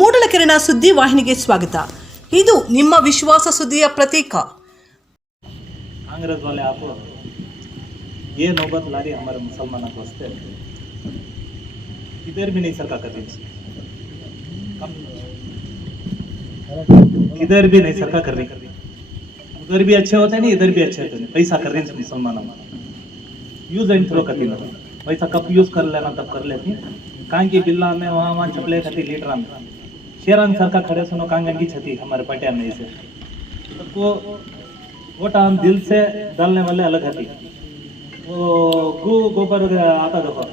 ಮೂಡಲಕೆರೆನ ಸುದ್ದಿ ವಾಹಿನಿಗೆ ಸ್ವಾಗತ. ಇದು ನಿಮ್ಮ ವಿಶ್ವಾಸ ಸುದ್ದಿಯ ಪ್ರತೀಕ. कांग्रेस वाले आपको ये नौबत ला रही हमारे मुसलमानों को वास्ते इधर भी नहीं सरकार कर रही, इधर भी नहीं सरकार कर रही, उधर भी अच्छे होते नहीं इधर भी अच्छे होते नहीं, पैसा कर रही है मुसलमानों में यूज एंड थ्रो करती ना, पैसा कब यूज कर लेना तब कर लेती कांग की बिल्ला में वहाँ चपले खाती लीटर में शेरान सरकार खड़े सुनो कांगन की छती हमारे पटियाला में से तो वोटा हम दिल से डालने वाले अलग है, वो गोबर आता देखो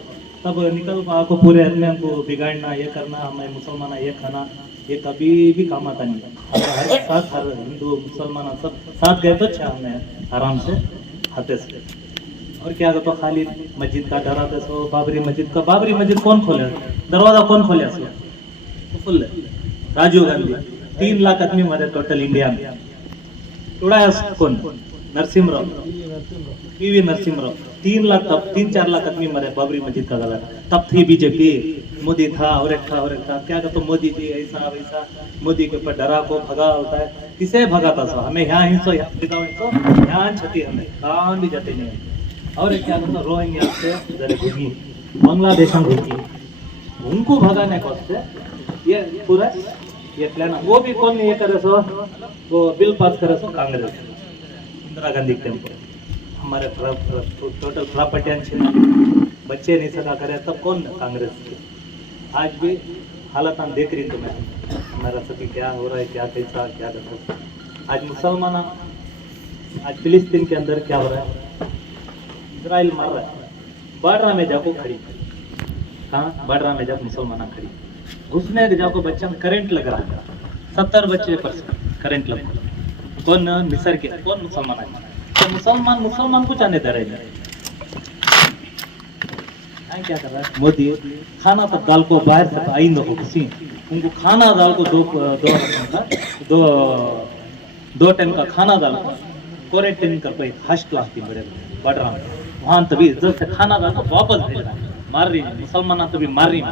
तब निकल आपको पूरे आदमी को बिगाड़ना ये करना हमें मुसलमान ये खाना ये कभी भी काम आता नहीं। हर साथ हर हिंदू मुसलमान सब साथ गए तो अच्छा हमें आराम से हाथे से और क्या तो खाली मस्जिद का डरा सो बाबरी मस्जिद कौन खोले दरवाजा कौन खोले सो फुल राजीव गांधी 3 लाख आदमी मरे टोटल इंडिया में उड़ाया कौन नरसिम्हा पीवी नरसिम्हा 3-4 लाख आदमी मरे बाबरी मस्जिद का गला तब थी बीजेपी मोदी था और एक था क्या कहते मोदी जी ऐसा वैसा मोदी के ऊपर डरा को भगा होता है किसे भगाता सो हमें यहाँ हिंसो यहाँ छती हमें कहाँ भी जाते नहीं और एक क्या कहते रोहिंग्या से घूमी बांग्लादेश में घूमी उनको भगाने को ये पूरा ये प्लान वो भी कौन ये करे सो वो बिल पास करे सो कांग्रेस इंदिरा गांधी के टेम्पो हमारे टोटल प्रॉपर्टी बच्चे नहीं सका करे तब कौन कांग्रेस के आज भी हालत हम देख रही तुम्हें हमारा सभी क्या हो रहा है क्या कैसा क्या करता आज मुसलमान आज फिलिस्तीन के अंदर क्या हो रहा है इजराइल मार रहा है बाडरा में जाको खड़ी कहाँ बाडरा में जाको मुसलमान खड़ी घुसने जाको बच्चा में करंट लग रहा है 70 बच्चे पर करंट लग कौन मिसर के कौन मुसलमान है तो मुसलमान को जाने दे रहे हैं क्या कर रहा है मोदी खाना तब दाल को बाहर से आई न हो किसी उनको खाना दाल को दो टाइम का खाना दाल को क्वारंटाइन कर पाई हाश क्लास की बड़े बढ़ रहा हूँ वहाँ तभी इज्जत से खाना दाल को वापस भेज रहा है मार रही है मुसलमान तभी मार रही है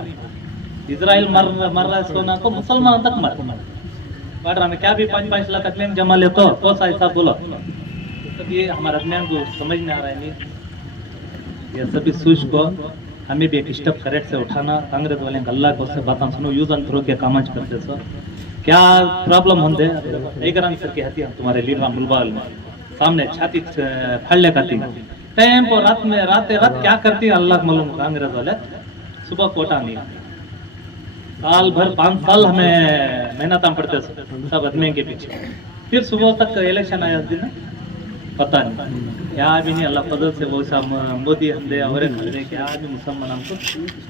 इजराइल मर रहा है सोना को मुसलमान तक मर बढ़ रहा है क्या भी 5-5 लाख आदमी जमा ले तो सा ऐसा बोलो तब ये हमारे आदमी को समझ में आ रहा है नहीं ये सभी सूझ को हमें भी एक स्टेप करेक्ट से उठाना कांग्रेस वाले अल्लाह को से बात सुनो यूज एंड थ्रो के काम करते सो क्या प्रॉब्लम होंगे एक सर की हती हम तुम्हारे लीडर मुलबाल में सामने छाती फड़ले करती टाइम पर रात क्या करती अल्लाह मालूम कांग्रेस वाले सुबह कोटा नहीं साल भर 5 साल हमें मेहनत पड़ते सब आदमी के पीछे फिर सुबह तक इलेक्शन आया दिन पता नहीं क्या भी नहीं अल्लाह फजल से वो सब मोदी हमदे और क्या भी मुसलमान हमको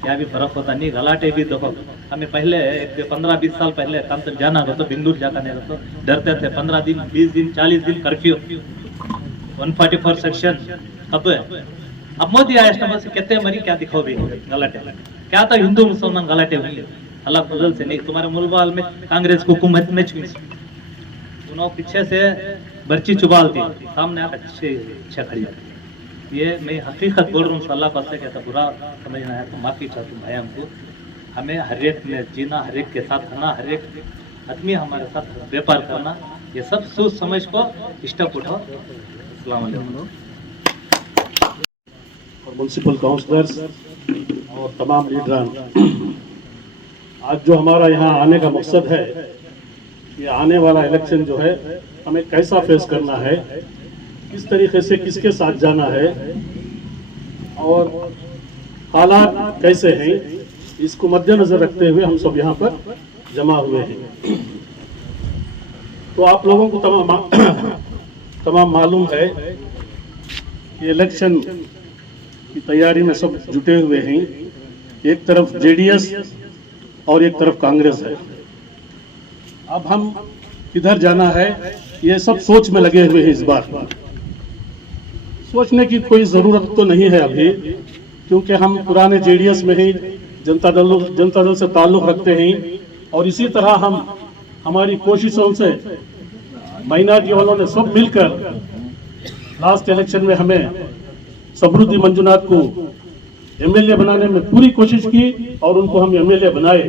क्या भी फर्क होता नहीं गलाटे भी देखो हमें पहले 15-20 साल पहले काम तक जाना हो तो बेंगलुरु जाकर नहीं तो डरते थे 15 दिन 20 दिन 40 दिन कर्फ्यू 144 सेक्शन अब मोदी आया बस कहते मरी क्या दिखाओ भी गलाटे क्या था हिंदू मुसलमान गलाटे हुई अल्लाह फजल से नहीं तुम्हारे मुल्बाल में कांग्रेस को हुकूमत में छुई उन्होंने पीछे से बर्ची चुबालती सामने आप अच्छे खड़ी ये मैं हकीकत बोल रहा हूँ अल्लाह पास से कहता बुरा समझना है तो माफ़ी चाहता हूँ भाई हमको हमें हर एक में जीना हर एक के साथ रहना हर एक आदमी हमारे साथ व्यापार करना ये सब सोच समझ को स्टेप उठाओ। अस्सलाम वालेकुम और म्यूनसिपल काउंसलर्स और तमाम लीडरान आज जो हमारा यहाँ आने का मकसद है ये आने वाला इलेक्शन जो है हमें कैसा फेस करना है किस तरीके से किसके साथ जाना है और हालात कैसे हैं इसको मद्देनजर रखते हुए हम सब यहाँ पर जमा हुए हैं। तो आप लोगों को तमाम मालूम है कि इलेक्शन की तैयारी में सब जुटे हुए हैं। एक तरफ जेडीएस और एक तरफ कांग्रेस है। अब हम किधर जाना है ये सब सोच में लगे हुए हैं। इस बार सोचने की कोई ज़रूरत तो नहीं है अभी क्योंकि हम पुराने जेडीएस में ही जनता दल से ताल्लुक़ रखते हैं और इसी तरह हम हमारी कोशिशों से माइनॉरिटी वालों ने सब मिलकर लास्ट इलेक्शन में हमें सबरुद्दीन मंजुनाथ को एमएलए बनाने में पूरी कोशिश की और उनको हम एमएलए बनाए।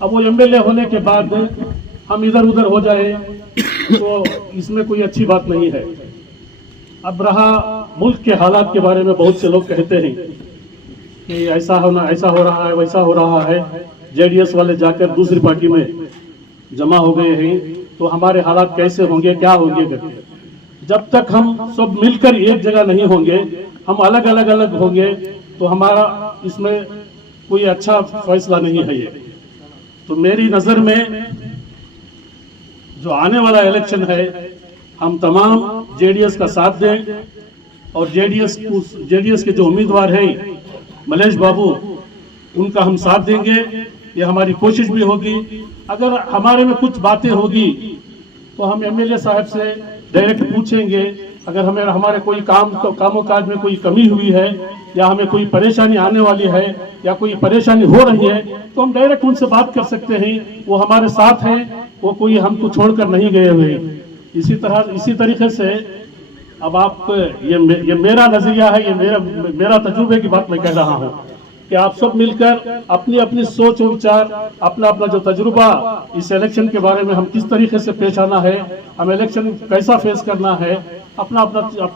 अब वो एमएलए होने के बाद हम इधर उधर हो जाए तो इसमेमें कोई अच्छी बात नहीं है। अब रहा मुल्क के हालात के बारे में, बहुत से लोग कहते हैं कि ऐसा होना, ऐसा हो रहा है, वैसा हो रहा है, जेडीएस वाले जाकर दूसरी पार्टी में जमा हो गए हैं तो हमारे हालात कैसे होंगे, क्या होंगे करके। जब तक हम सब मिलकर एक जगह नहीं होंगे, हम अलग अलग होंगे तो हमारा इसमें कोई अच्छा फैसला नहीं है ये। तो मेरी नज़र में जो आने वाला इलेक्शन है, हम तमाम जेडीएस का साथ दें और जेडीएस के जो उम्मीदवार हैं मलेश बाबू, उनका हम साथ देंगे। ये हमारी कोशिश भी होगी। अगर हमारे में कुछ बातें होगी तो हम एमएलए साहब से डायरेक्ट पूछेंगे। अगर हमें हमारे कोई कामों काज में कोई कमी हुई है या हमें कोई परेशानी आने वाली है या कोई परेशानी हो रही है तो हम डायरेक्ट उनसे बात कर सकते हैं। वो हमारे साथ हैं, वो कोई हमको छोड़कर नहीं गए हुए। इसी तरीके से अब आप ये मेरा नजरिया है, ये मेरा तजुर्बे की बात मैं कह रहा हूँ कि आप सब मिलकर अपनी अपनी सोच और विचार, अपना अपना जो तजुर्बा इस इलेक्शन के बारे में हम किस तरीके से पेश आना है, हम इलेक्शन कैसा फेस करना है, अपनी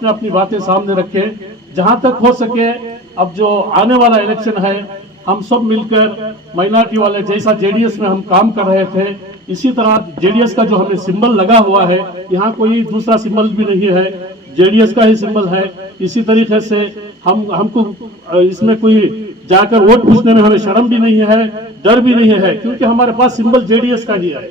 अपनी बातें सामने रखें। जहां तक हो सके अब जो आने वाला इलेक्शन है हम सब मिलकर माइनॉरिटी वाले जैसा जेडीएस में हम काम कर रहे थे, इसी तरह जेडीएस का जो हमें सिंबल लगा हुआ है, यहाँ कोई दूसरा सिंबल भी नहीं है, जेडीएस का ही सिंबल है। इसी तरीके से हमको इसमें कोई जाकर वोट पूछने में हमें शर्म भी नहीं है, डर भी नहीं है, क्योंकि हमारे पास सिंबल जेडीएस का ही है।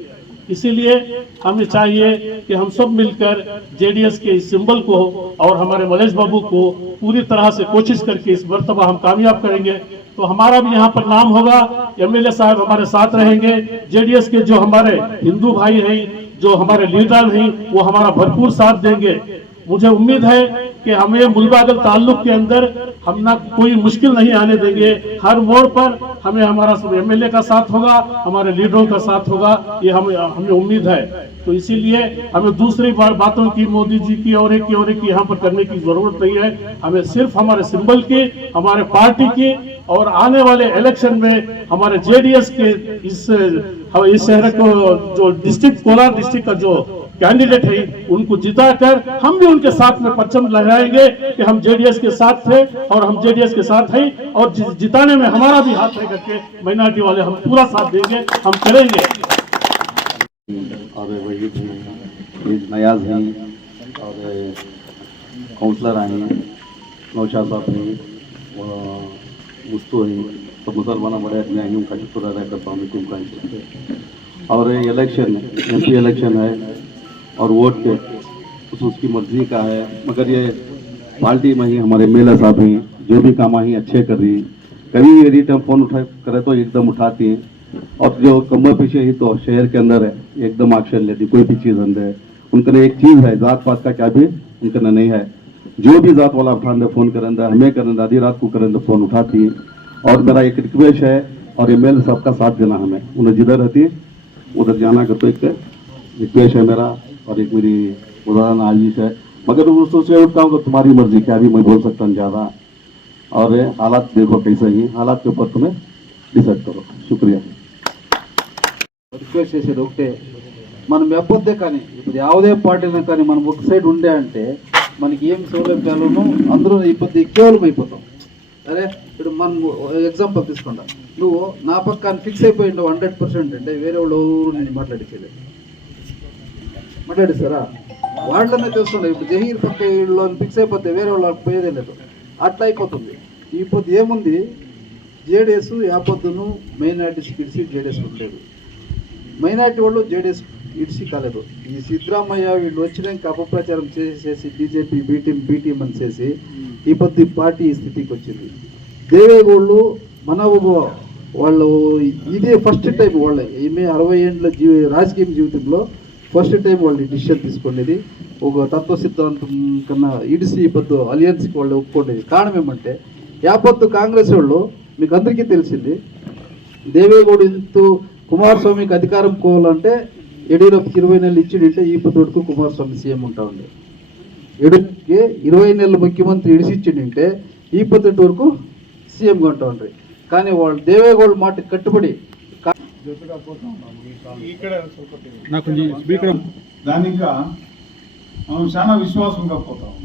इसीलिए हमें चाहिए कि हम सब मिलकर जेडीएस के इस सिंबल को और हमारे मलेश बाबू को पूरी तरह से कोशिश करके इस मर्तबा हम कामयाब करेंगे तो हमारा भी यहाँ पर नाम होगा। एमएलए साहब हमारे साथ रहेंगे, जेडीएस के जो हमारे हिंदू भाई हैं, जो हमारे लीडर हैं, वो हमारा भरपूर साथ देंगे। मुझे उम्मीद है कि हमें मुलबागल ताल्लुक के अंदर हम ना कोई मुश्किल नहीं आने देंगे। हर मोड़ पर हमें हमारा एमएलए का साथ होगा, हमारे लीडरों का साथ होगा, ये हमें उम्मीद है। तो इसीलिए हमें दूसरी बातों की, मोदी जी की और एक की यहाँ पर करने की जरूरत नहीं है। हमें सिर्फ हमारे सिंबल की, हमारे पार्टी की और आने वाले इलेक्शन में हमारे जेडीएस के इस शहर को जो डिस्ट्रिक्ट कोलार डिस्ट्रिक्ट का जो कैंडिडेट है उनको जिताकर हम भी उनके साथ में परचम लहराएंगे कि हम जेडीएस के साथ थे और हम जेडीएस के साथ हैं और जिताने में हमारा भी हाथ है करके माइनॉरिटी वाले हम पूरा साथ देंगे, हम करेंगे। और वही नयाज हैं और काउंसलर आए हैं, नौशाद साहब हैं, मुस्तू हैं, तो मुसलमान बड़े आदमी आए हैं, उनका शुक्र अदा करता हूँ टीम का। और इलेक्शन MP इलेक्शन है और वोट के उसकी मर्जी का है, मगर ये पार्टी में ही हमारे मेला साहब हैं जो भी काम ही अच्छे कर रही। कभी यदि टाइम फोन उठा करे तो एकदम उठाती हैं और जो कमर पीछे ही तो शहर के अंदर है एकदम एक्शन लेती, कोई भी चीज़ अंदर है उनका एक चीज़ है, जात पात का क्या भी उनका नहीं है। जो भी जात वाला उठाने फ़ोन करेंगे, हमें करेंगे, आधी रात को करेंगे फ़ोन उठाती है। और मेरा एक रिक्वेस्ट है और एमएलए साहब का साथ देना, हमें उन्हें जिधर रहती है उधर जाना का तो एक रिक्वेस्ट है मेरा और एक मेरी उदाहरण आजीज है। मगर उससे उठता हूँ कि तुम्हारी मर्जी, क्या भी मैं बोल सकता हूँ ज़्यादा। और हालात देखो कैसे ही, हालात के ऊपर तुम्हें डिसाइड करो। शुक्रिया। రిక్వెస్ట్ చేసేది ఒకటే, మనం ఎప్పొద్దే కానీ ఇప్పుడు యావదే పార్టీలో కానీ మనం ఒక సైడ్ ఉండే అంటే మనకి ఏం సౌలభ్యాలను అందరూ ఇప్పుడు కేవలం అయిపోతాం. అరే ఇప్పుడు మనం ఎగ్జాంపుల్ తీసుకుంటా, నువ్వు నా పక్కన ఫిక్స్ అయిపోయి 100% అంటే వేరే వాళ్ళు నేను మాట్లాడిస్తారా వాళ్ళనే తెలుస్తుంది. ఇప్పుడు జహీర్ పక్క వీళ్ళు ఫిక్స్ అయిపోతే వేరే వాళ్ళు పోయేదే లేదు, అట్లా అయిపోతుంది. ఇప్పుడు ఏముంది, జేడీఎస్ యాపొద్దును మైనార్టీస్ ఇడిసి జేడీఎస్ ఉండలేదు, మైనార్టీ వాళ్ళు జేడీఎస్ ఇడిసి కాలేదు. ఈ సిద్ధరామయ్య వీళ్ళు వచ్చినాక అపప్రచారం చేసి బీజేపీ బీటీం అని చేసి ఈ పొద్దు పార్టీ ఈ స్థితికి వచ్చింది. దేవేగౌళ్ళు మన వాళ్ళు ఇదే ఫస్ట్ టైం వాళ్ళ ఈమె 60 ఏళ్ళ రాజకీయ జీవితంలో ఫస్ట్ టైం వాళ్ళు డిసిషన్ తీసుకునేది. ఒక తత్వ సిద్ధాంతం కన్నా ఇడిసి ఈ పొద్దు అలియన్స్కి వాళ్ళు ఒప్పుకునేది. కారణం ఏమంటే యాపొద్దు కాంగ్రెస్ వాళ్ళు మీకు అందరికీ తెలిసింది, దేవేగౌడు ఇంత కుమారస్వామికి అధికారం కోవాలంటే యడియూరప్పకి 20 నెలలు ఇచ్చిందంటే ఈ పొద్దుకు కుమారస్వామి సీఎం ఉంటా ఉండే. యడియూరప్పకి 20 నెలలు ముఖ్యమంత్రి ఇడిసిచ్చిందంటే ఈ పొద్దుటి వరకు సీఎంగా ఉంటా ఉండ్రి. కానీ వాళ్ళు దేవేగౌడ మాట కట్టుబడి దాని ఇంకా మనం చాలా విశ్వాసంగా పోతాం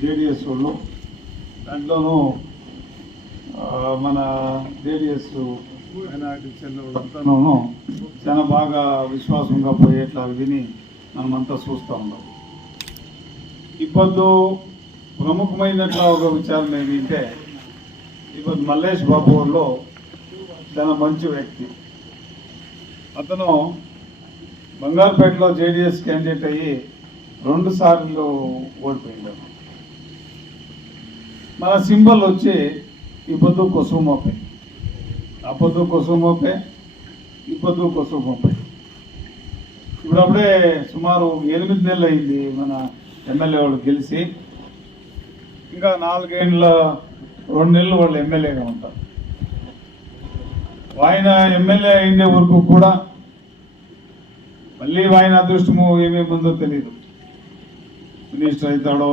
జేడిఎస్ వాళ్ళు దాంట్లోనూ మన జేడిఎస్ మైనారిటీ చెల్లెళ్ళంతాను చాలా బాగా విశ్వాసంగా పోయేట్లా విని మనమంతా చూస్తూ ఉన్నాం. ఇప్పుడు ప్రముఖమైనట్లా ఒక విచారం ఏమిటంటే ఇప్పుడు మల్లేష్ బాబు వాళ్ళు చాలా మంచి వ్యక్తి. అతను బంగారుపేటలో జేడిఎస్ క్యాండిడేట్ అయ్యి 2 సార్లు ఓడిపోయింది. మన సింబల్ వచ్చి ఇప్పుడు కుసుమోపే, అప్పుడు కుసుమోపే, ఇప్పుడు కుసుమోపే. ఇప్పుడప్పుడే సుమారు 8 నెలలు అయింది మన ఎమ్మెల్యే వాళ్ళు గెలిచి. ఇంకా 4 ఏళ్ళ 2 నెలలు వాళ్ళు ఎమ్మెల్యేగా ఉంటారు. ఆయన ఎమ్మెల్యే అయిన వరకు కూడా మళ్ళీ ఆయన అదృష్టము ఏమేమి ఉందో తెలియదు. మినిస్టర్ అవుతాడో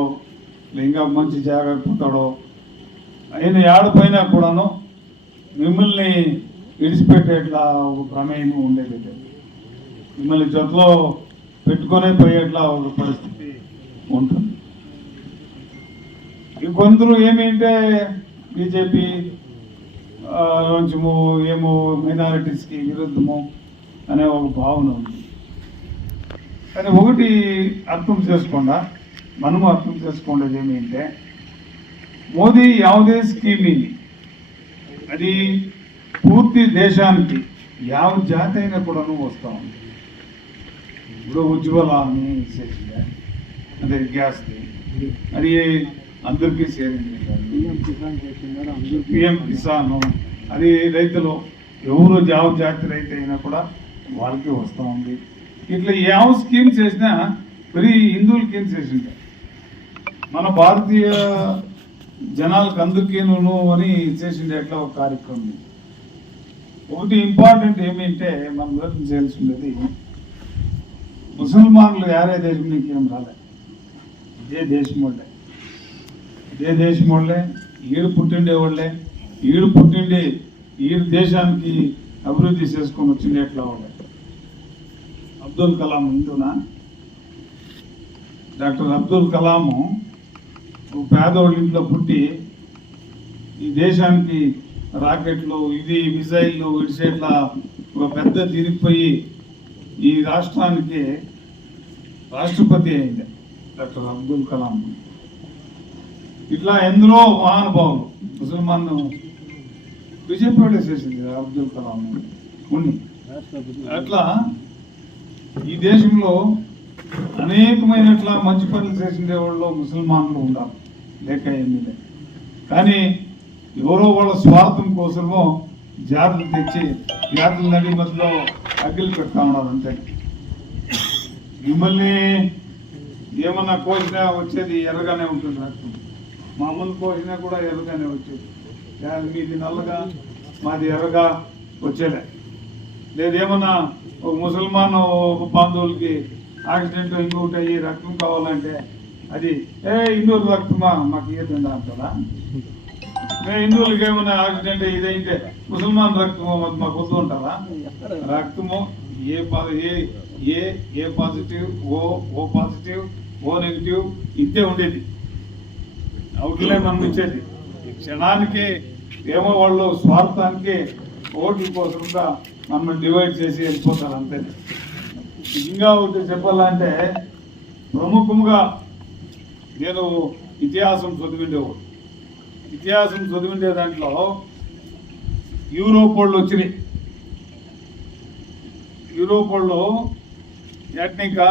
ఇంకా మంచి జాగ్రత్త పోతాడో. ఆయన ఏడపోయినా కూడాను మిమ్మల్ని విడిచిపెట్టేట్లా ఒక ప్రమేయం ఉండేది లేదు. మిమ్మల్ని జతలో పెట్టుకొనే పోయేట్లా ఒక పరిస్థితి ఉంటుంది. కొందరు ఏమిటంటే బీజేపీ కొంచెము ఏమో మైనారిటీస్కి విరుద్ధము అనే ఒక భావన ఉంది. కానీ ఒకటి అర్థం చేసుకోండా, మనము అర్థం చేసుకోండేది ఏమిటంటే మోదీ ಯಾವುದೇ స్కీమ్ ఇది అది పూర్తి దేశానికి ಯಾವ జాతి అయినా కూడా వస్తూ ఉంది. ఇప్పుడు ఉజ్వల అని చేసిందే, అదే గ్యాస్ది, అది అందరికీ చేరింది. పిఎం కిసాన్ అది రైతులు ఎవరు జాతి రైతు అయినా కూడా వాళ్ళకి వస్తూ ఉంది. ఇట్లా ಯಾವ స్కీమ్ చేసినా మరి హిందువులకి ఏం చేసిండే, మన భారతీయ జనాలకు అందరికీను అని చేసిండే ఎట్లా ఒక కార్యక్రమం. ఒకటి ఇంపార్టెంట్ ఏమిటంటే మనం చేయాల్సి ఉండేది, ముసల్మాన్లు యారే దేశం నుంచి ఏం రాలే, ఇదే దేశం వాళ్ళే, ఇదే దేశం వాళ్ళే, ఈడు పుట్టిండే వాళ్ళే, ఈడు పుట్టిండి ఈడు దేశానికి అభివృద్ధి చేసుకొని వచ్చిండే ఎట్లా వాళ్ళే. అబ్దుల్ కలాం హిందూనా? డాక్టర్ అబ్దుల్ కలాము పేదోళ్ళ ఇంట్లో పుట్టి ఈ దేశానికి రాకెట్లు ఇది మిసైళ్ళు విడిచేట్లా ఒక పెద్ద తిరిగిపోయి ఈ రాష్ట్రానికి రాష్ట్రపతి అయింది డాక్టర్ అబ్దుల్ కలాం. ఇట్లా ఎందరో మహానుభావులు ముసల్మాన్ బీజేపీ వాళ్ళే చేసింది అబ్దుల్ కలాం కొన్ని. అట్లా ఈ దేశంలో అనేకమైనట్లా మంచి పనులు చేసిండే వాళ్ళు ముసల్మాన్లు ఉండాలి, లేక ఏమీ లేదు. కానీ ఎవరో వాళ్ళ స్వార్థం కోసమో జాతులు తెచ్చి జాతుల నడి మధ్యలో అగ్గిలు పెడతా ఉన్నారు అంతే. మిమ్మల్ని ఏమన్నా కోసినా వచ్చేది ఎర్రగానే ఉంటుంది రక్తం, మామూలు కోసినా కూడా ఎర్రగానే వచ్చేది. మీది నల్లగా మాది ఎర్రగా వచ్చేలే. లేదేమన్నా ఒక ముసల్మాన్ ఒక బంధువులకి యాక్సిడెంట్ ఇంకొకటి అయ్యి రక్తం కావాలంటే అది హిందువుల రక్తమా మాకు ఏదండి అంటారా? హిందువులకి ఏమైనా యాక్సిడెంట్ ఇదైతే ముసల్మాన్ రక్తము మాకు వద్దు ఉంటారా? రక్తము A positive O positive O negative ఇంతే ఉండేది, అవుట్లే మనం ఇచ్చేది. ఈ క్షణానికి ఏమో వాళ్ళు స్వార్థానికి ఓట్ల కోసంగా మనం డివైడ్ చేసి వెళ్ళిపోతారు అంతే. ఇంకా ఒకటి చెప్పాలంటే ప్రముఖంగా నేను ఇతిహాసం చదివిండేవాడు. ఇతిహాసం చదివిండే దాంట్లో యూరోప్ వాళ్ళు వచ్చినాయి. యూరోప్ వాళ్ళు ఇంకా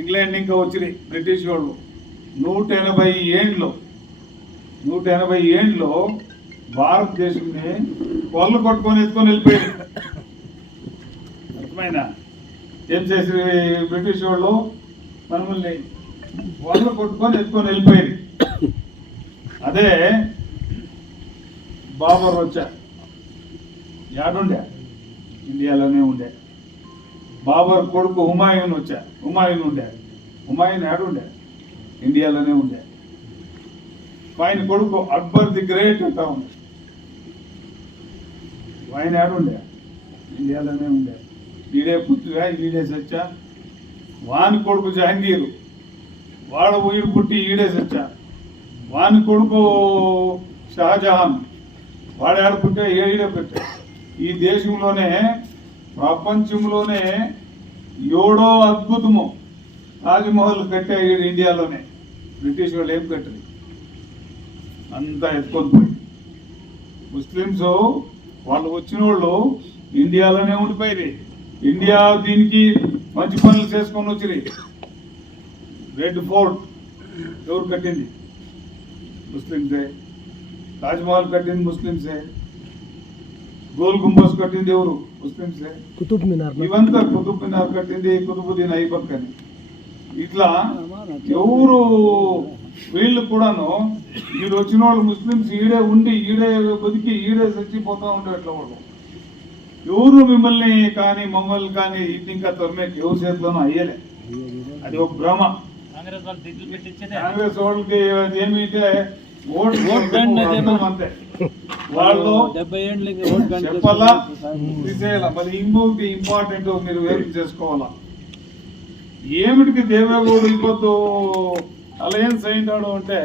ఇంగ్లాండ్ ఇంకా వచ్చినాయి బ్రిటిష్ వాళ్ళు. 180 ఏండ్లో భారతదేశంని కొల్ల కొట్టుకొని ఎత్తుకొని వెళ్ళిపోయారు. అర్థమైనా? ఏం చేసి బ్రిటిష్ వాళ్ళు మనల్ని కొల్ల కొట్టుకొని ఎత్తుకొని వెళ్ళిపోయారు. అదే బాబర్ వచ్చా యాడుండే, ఇండియాలోనే ఉండే. బాబర్ కొడుకు హుమాయూన్ వచ్చా, హుమాయూన్ ఉండే. హుమాయూన్ యాడుండే, ఇండియాలోనే ఉండే. ఆయన కొడుకు అక్బర్ ది గ్రేట్ అంటా ఉంది, ఆయన యాడుండే, ఇండియాలోనే ఉండే. ఈడే పుట్టుగా ఈడే సచ్చా. వాని కొడుకు జహంగీరు వాడు వీడు పుట్టి ఈడే సచ్చా. వాని కొడుకు షాజహాన్ వాడు ఆడ పుట్టే ఈడే పెట్టా. ఈ దేశంలోనే ప్రపంచంలోనే 7వ అద్భుతము తాజ్మహల్ కట్టే ఇండియాలోనే. బ్రిటిష్ వాళ్ళు ఏం కట్టరు, అంతా ఎత్తుకొని పోయి. ముస్లిమ్స్ వాళ్ళు వచ్చిన వాళ్ళు ఇండియాలోనే ఉండిపోయి ఇండియా దీనికి మంచి పనులు చేసుకొని వచ్చి. రెడ్ ఫోర్ట్ ఎవరు కట్టింది? ముస్లింసే. తాజ్మహల్ కట్టింది ముస్లింసే. గోల్ గుంబస్ కట్టింది ఎవరు? ముస్లింసే. కుతుబ్ మినార్ ఇవంతా కుతుబ్ మినార్ కట్టింది కుతుబుద్దీన్ ఐబక్ అని. ఇట్లా ఎవరు వీళ్ళు కూడాను వీళ్ళు వచ్చిన వాళ్ళు ముస్లిమ్స్ ఈడే ఉండి ఈడే బతికి ఈడే చచ్చిపోతా ఉండే. అట్లా వాళ్ళు ఎవరు మిమ్మల్ని కానీ మమ్మల్ని కానీ ఇది ఇంకా తొమ్మిది ఎవరి చేతిలోనూ అయ్యలే. అది ఒక భ్రమ. కాంగ్రెస్ వాళ్ళకి ఏమిటే అంతే వాళ్ళు చెప్పాలా తీసేయాల. మరి ఇంకొకటి ఇంపార్టెంట్ మీరు వేరు చేసుకోవాలా. ఏమిటికి దేవేగౌడు ఇంకొద్దు అలయన్స్ అయింటాడు అంటే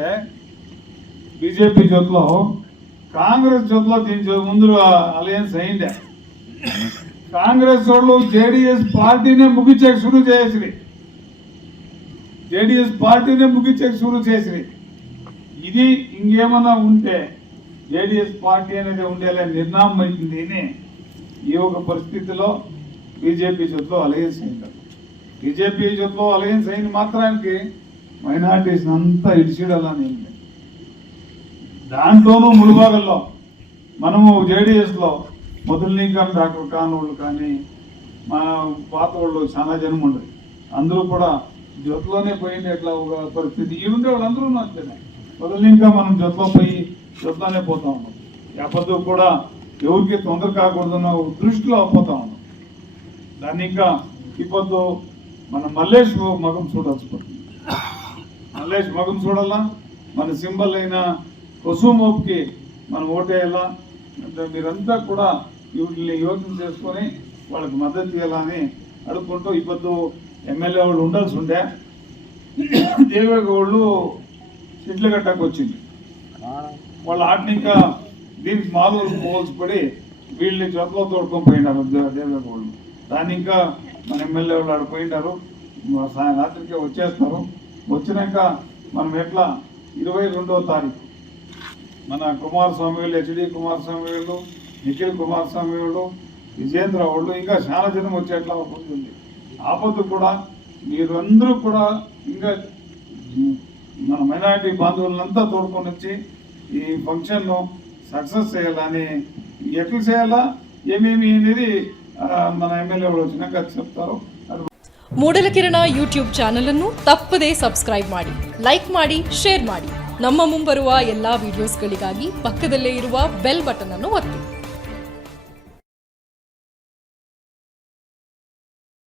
బీజేపీ జొత్తులో కాంగ్రెస్ జొత్తులో దీని ముందు అలయన్స్ అయిందే. కాంగ్రెస్ వాళ్ళు జేడీఎస్ పార్టీనే ముగించే షురూ చేసి ఇది ఇంకేమన్నా ఉంటే జేడీఎస్ పార్టీ అనేది ఉండేలా నిర్ణయం అయింది. ఈ ఒక పరిస్థితిలో బీజేపీ జొత్తులో అలయన్స్ అయింది. బీజేపీ జొత్తులో అలయన్స్ అయిన మాత్రానికి మైనార్టీస్ అంతా ఇడిచిడాలని ఉంది. దాంట్లోనూ ములుబాగల్లో మనము జేడీఎస్లో మొదలునింకం డాక్టర్ ఖాన్ వాళ్ళు కానీ మా పాత వాళ్ళు చాలా జనం ఉండదు. అందరూ కూడా జొత్తులోనే పోయింది. ఎట్లా ఒక పరిస్థితి ఈ ఉండే వాళ్ళందరూ అంతేనే. మొదలునింకా మనం జొత్తులో పోయి జొత్తులోనే పోతా ఉన్నాం. ఎప్పటికీ కూడా ఎవరికి తొందర కాకూడదన్న దృష్టిలో పోతా ఉన్నాం. దాన్ని ఇంకా ఇప్పుడు మన మల్లేష్ మగం చూడాల్సి మల్లేష్ మగం చూడాలా. మన సింబల్ అయిన కొసుమోప్కి మనం ఓటేయాలా. మీరంతా కూడా వీటిని యోచన చేసుకొని వాళ్ళకి మద్దతు ఇవ్వాలని అడుక్కుంటూ ఇప్పుడు ఎమ్మెల్యే వాళ్ళు ఉండాల్సి ఉండే. దేవేగౌళ్ళు సిట్లగట్టకు వచ్చింది. వాళ్ళు ఆటని ఇంకా దీనికి మాలూరు పోల్చిపడి వీళ్ళని జొత్తలో తోడుకొని పోయినారు దేవేగౌళ్ళు. దాన్ని ఇంకా మన ఎమ్మెల్యే వాళ్ళు ఆడ పోయినారు. రాత్రికే వచ్చేస్తారు. వచ్చినాక మనం ఎట్లా 22వ తారీఖు మన కుమారస్వామి వాళ్ళు హెచ్డి కుమారస్వామి వాళ్ళు నిఖిల్ కుమారస్వామి వాళ్ళు విజేంద్ర వాళ్ళు ఇంకా చాలా జనం వచ్చేట్లా ఉంటుంది. ఆపత్తు కూడా మీరందరూ కూడా ఇంకా మన మైనారిటీ బాంధవులంతా తోడుకొని వచ్చి ఈ ఫంక్షన్ను సక్సెస్ చేయాలని ఎట్లా చేయాలా ఏమేమి అనేది మన ఎమ్మెల్యే వాళ్ళు వచ్చినాక చెప్తారు. ಮೂಡಲ ಕಿರಣ ಯೂಟ್ಯೂಬ್ ಚಾನಲ್ ಅನ್ನು ತಪ್ಪದೇ ಸಬ್ಸ್ಕ್ರೈಬ್ ಮಾಡಿ, ಲೈಕ್ ಮಾಡಿ, ಶೇರ್ ಮಾಡಿ. ನಮ್ಮ ಮುಂಬರುವ ಎಲ್ಲಾ ವಿಡಿಯೋಸ್ಗಳಿಗಾಗಿ ಪಕ್ಕದಲ್ಲೇ ಇರುವ ಬೆಲ್ ಬಟನ್ ಅನ್ನು ಒತ್ತಿ.